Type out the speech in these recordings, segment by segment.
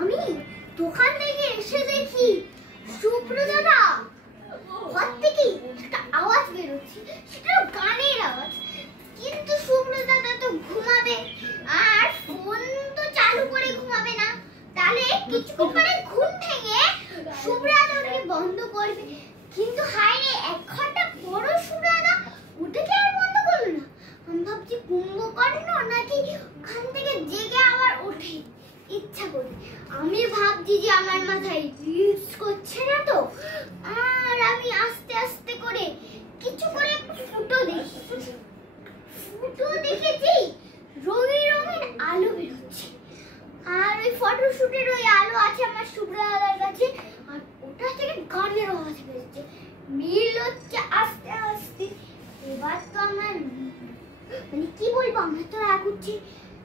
আমি দোকান থেকে এসে দেখি শুভ্র দাদা ঘর থেকে একটা আওয়াজ বেরোচ্ছে, সেটা গানের আওয়াজ। কিন্তু শুভ্র দাদা তো ঘুমাবে, আর ফোন তো চালু করে ঘুমাবে না, তাহলে কিছুক্ষণ পরে ঘুম ভেঙে শুভ্র দাদা ওটাকে বন্ধ করবে। কিন্তু হায় রে, 1 ঘন্টা পরও শুভ্র দাদা ওটাকে আর বন্ধ করলো না। আমি ভাবছি কুম্ভকর্ণ নাকি ওখান থেকে জেগে আবার ওঠে ইচ্ছা করে। আমি ভাবছি যে আমার মাথায় রিলস করছে না তো, আর আমি আস্তে আস্তে করে কিছু করে ফুটো দেখি। ফুটো দেখেছি রঙিন রঙিন আলো বেরোচ্ছে, আর ওই ফটোশুটের ওই আলো আছে আমার শুভ্র দাদার কাছে, আর ওটা থেকে গানের আওয়াজ বেরোচ্ছে, মিল হচ্ছে আস্তে আস্তে। এবার তো আমার মানে কি বলবো, আমার তো রাগ উঠছে।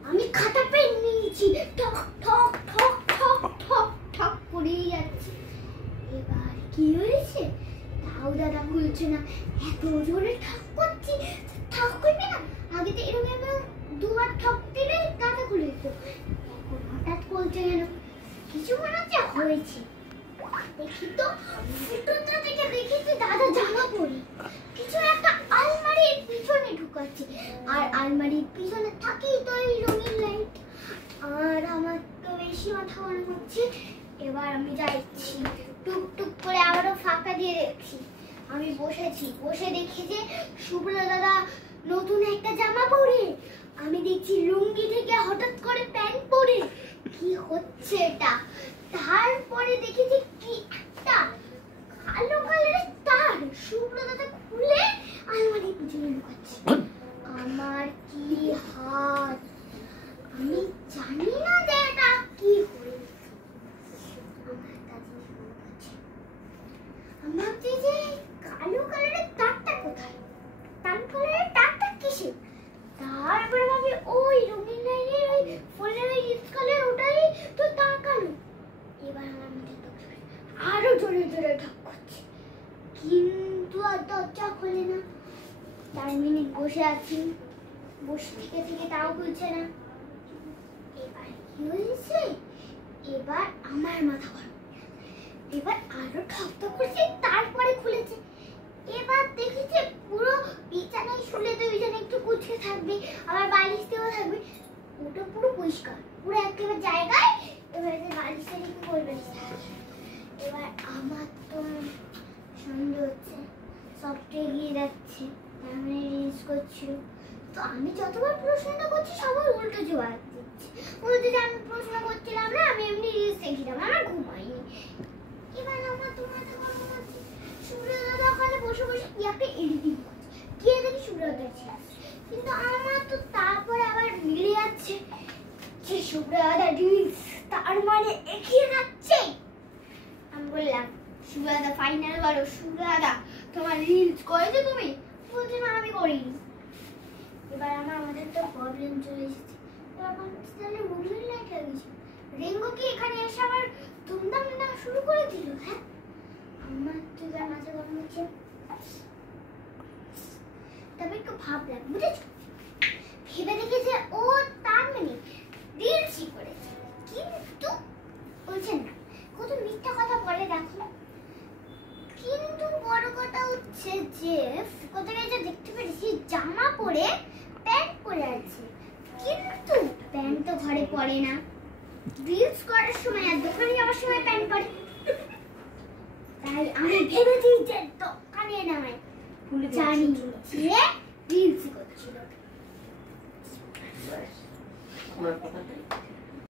আমি খাতা পেন নিয়েছি, ঠক ঠক ঠক ঠক ঠক ঠক করেই যাচ্ছে। এবার কি হয়েছে তাও দাদা খুলছে না, এত জোরে ঠক করছি, ঠক করবে না। আগে তো এরকম এরকম 2 বার ঠক দিলে দাদা খুলে দিত, এখন হঠাৎ বলছে কেন, কিছু মনে হচ্ছে হয়েছে। দেখি তো ফুটোটা থেকে দেখেছি দাদা জামা পরে কিছু একটা আলমারির পিছনে ঢুকাচ্ছে, আর আলমারির পিছনে থাকেই তো এই রঙিন লাইট। আর আমার তো বেশি মাথা গরম হচ্ছে। এবার আমি যাচ্ছি টুকটুক করে আবারও ফাঁকা দিয়ে দেখছি। আমি বসেছি, বসে দেখি যে শুভ্র দাদা নতুন একটা জামা পরে, আমি দেখছি লুঙ্গি থেকে হঠাৎ করে প্যান্ট পরে। কি হচ্ছে এটা? তারপরে দেখেছি কি একটা কালো কালারের তার শুভ্র দাদা খুলে আলমারির পিছনে লুকাচ্ছে। আমার কি হাত, আমি জানি না যে এটা কি হয়েছে। আমি ভাবছি যে কালো কালারের তারটা কোথায়, কালো কালারের তারটা কিসের? তারপরে ভাবি ওই রঙিন লাইনের ওই ফোনের ওই রিলস কালার, ওটাই তো তার কালো। এবার আমার মধ্যে আরো জোরে জোরে ঠক করছে, কিন্তু আর দরজা খোলে না। 4 মিনিট বসে আছি, বসে থেকে থেকে তাও খুলছে না। এবার কি হয়েছে, এবার আমার মাথা গরম, এবার আরো ঠক ঠক করছে, তারপরে খুলেছে। এবার দেখেছি পুরো বিছানায় শুলে তো বিছানা একটু কুচকে থাকবে, আবার বালিশ দেওয়া থাকবে, ওটা পুরো পরিষ্কার, পুরো একেবারে জায়গায়। এবার বালিশটা একটু করবে, এবার আমার তো সন্দেহ হচ্ছে, সবটা এগিয়ে যাচ্ছে, তার মানে রিলস করছিল। তো আমি যতবার প্রশ্নটা করছি সবাই উল্টো জবাব দিচ্ছে, বলতে যে আমি প্রশ্ন করছিলাম না, আমি এমনি রিলস দেখছিলাম, আমার ঘুম হয়নি। এবার আমার তো মাথা গরম হচ্ছে। শুভ্র দাদা ওখানে বসে বসে কি একটা এডিটিং করছে, কে দেখি শুভ্র দাদা ছিল, কিন্তু আমার তো তারপরে আবার মিলে যাচ্ছে যে শুভ্র দাদা রিলস তার মানে এগিয়ে যাচ্ছে। আমি বললাম শুভ্র দাদা ফাইনাল বলো, শুভ্র দাদা তোমার রিলস করেছো তুমি? বলছে না আমি করিনি। এবার আমাদের তো প্রবলেম চলে এসেছে, তাহলে রঙিন লাইট লাগিয়েছি, রেঙ্গো কি এখানে এসে আবার ধুমধাম না শুরু করে দিল? হ্যাঁ, আমার তো যা মাথা গরম হচ্ছে। তবে একটু ভাবলাম, বুঝেছো, ভেবে দেখে যে ও তার মানে রিলসই করেছে, কিন্তু বলছেন না, কত মিথ্যা কথা বলে দেখো। কিন্তু বড় কথা হচ্ছে যে কোথায় যে দেখতে পেরেছি জামা পরে প্যান্ট পরে আছে, কিন্তু প্যান্ট তো ঘরে পরে না, রিলস করার সময় আর দোকানে যাওয়ার সময় প্যান্ট পরে। তাই আমি ভেবেছি যে দোকানে নামাই, জানি যে রিলস করছিল।